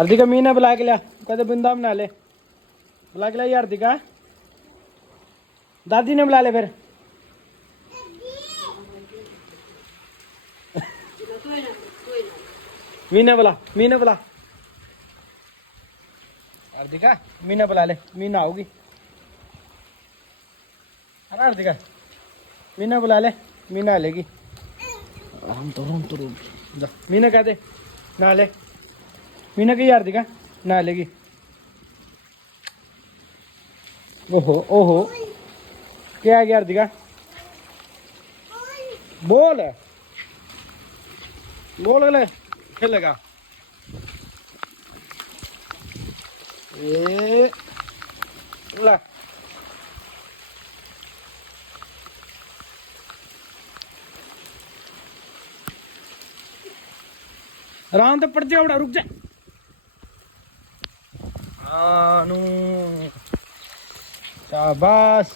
हार्दिका मीना बुला के लिया, कहते बिंदा बना ले, बुला के लिया हार्दिका। दादी ने बुला ले फिर। मीना बुला, मीना बुला, हार्दिका मीना बुला ले, मीना आओगी। अरे हार्दिका मीना बुला ले, मीना लेगी। हम तो जा, मीना कह दे ना ले, मीना की हार्दिका ना लेगी। ओहो ओहो, क्या आ गया हार्दिका? बोल बोल ले, खेलेगा ए ला। आराम तो पड़ जाओ, बड़ा रुक जा। शाबाश।